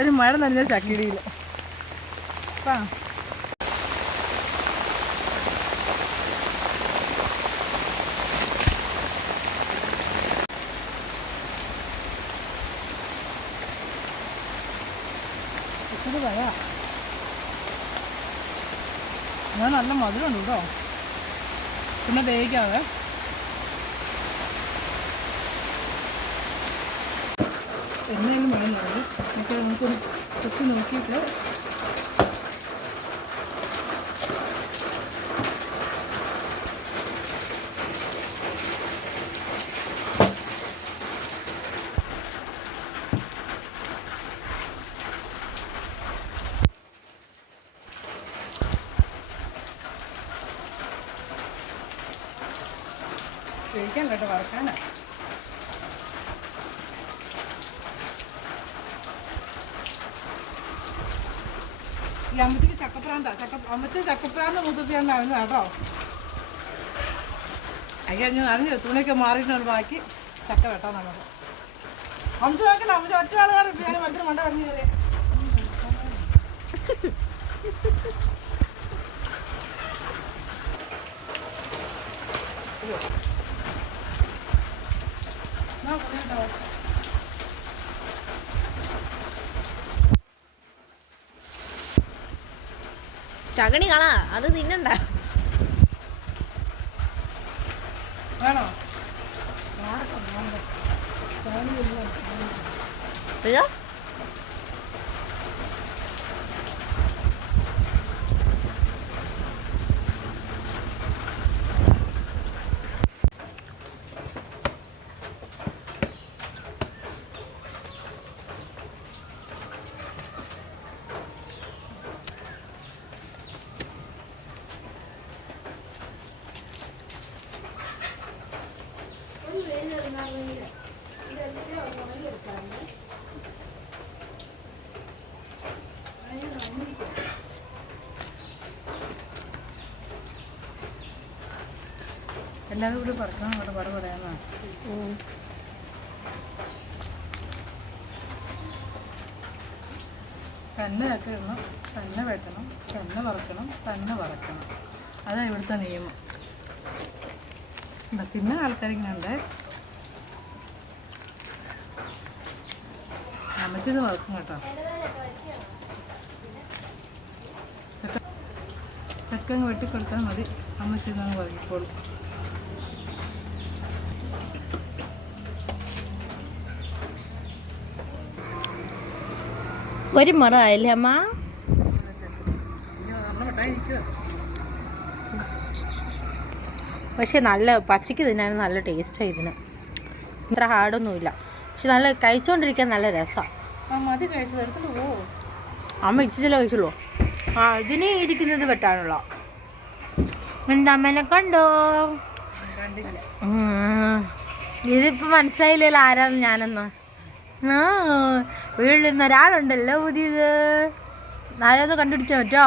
ഒരു മഴ നനഞ്ഞ ചക്കിടിയില്ല ആ ഇച്ചിരി ഞാൻ നല്ല മധുരമുണ്ട് കേട്ടോ. പിന്നെ വേവിക്കാവേ എണ്ണയും വേണമല്ലോ നമുക്ക് നമുക്കൊന്ന് കുത്തി നോക്കിയിട്ട് വേവിക്കാൻ കേട്ടോ വറക്കാനാ. ഈ അമ്മച്ചിക്ക് ചക്കപ്രാന്താ. ചക്ക അമ്മച്ചി ചക്കപ്രാന്ത മുത്തപ്പിയാന്ന് അറിഞ്ഞ കേട്ടോ. അത് കഴിഞ്ഞ് അറിഞ്ഞു. തുണിയൊക്കെ മാറിയിട്ടുണ്ട് ബാക്കി. ചക്ക വെട്ടാൻ നമുക്ക് അമ്മച്ചി നോക്കണ്ട അമ്മച്ചി ഒറ്റ ആളുകാർ മറ്റൊരു മണ്ട പറഞ്ഞു കയറിയ കേട്ടോ ചകണി കളാ അത് തിന്നണ്ട. വേണോ? എല്ലാവരും കൂടി പറക്കണം അവിടെ പറ പറയാന്നാ തന്നെ ഇടണം തന്നെ വെട്ടണം തന്നെ വറക്കണം തന്നെ വറക്കണം. അതാണ് ഇവിടുത്തെ നിയമം. തിന്ന ആൾക്കാരിങ്ങനെ ഉണ്ട് അമ്മച്ചിത് വറക്കും കേട്ടോ ചക്ക ചക്ക അങ്ങ് വെട്ടിക്കൊടുത്താൽ മതി. അമ്മച്ചത് അങ്ങ് വറക്കിക്കോളും ഒരു മുറ ആയില്ലേ അമ്മ? പക്ഷെ നല്ല പച്ചയ്ക്ക് തിന്നാൻ നല്ല ടേസ്റ്റാണ് ഇതിന്. ഇത്ര ഹാർഡൊന്നുമില്ല പക്ഷെ നല്ല കഴിച്ചുകൊണ്ടിരിക്കാൻ നല്ല രസമാണ് പോ. അമ്മ ഇച്ചിരി കഴിച്ചുള്ളൂ. ആ ഇതിന് ഇരിക്കുന്നത് വെട്ടാനുള്ള. എന്റെ അമ്മേനെ കണ്ടോ. ഇതിപ്പോ മനസ്സിലായില്ലല്ലോ ആരാന്ന് ഞാനെന്ന്? ആ വീട്ടിൽ നിന്ന് ഒരാളുണ്ടല്ലോ പുതിയത്. ആരാന്ന് കണ്ടുപിടിക്കാൻ പറ്റോ?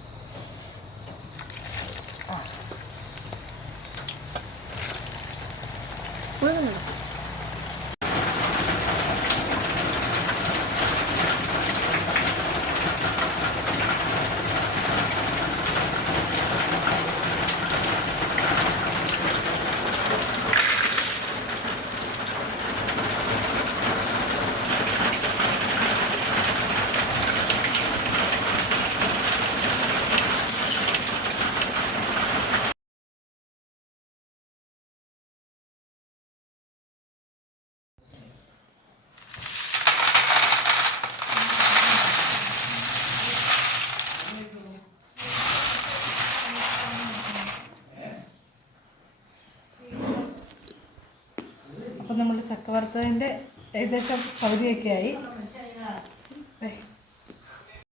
അപ്പം നമ്മൾ ചക്കവറുത്തതിന്റെ ഏകദേശം പകുതിയൊക്കെ ആയി.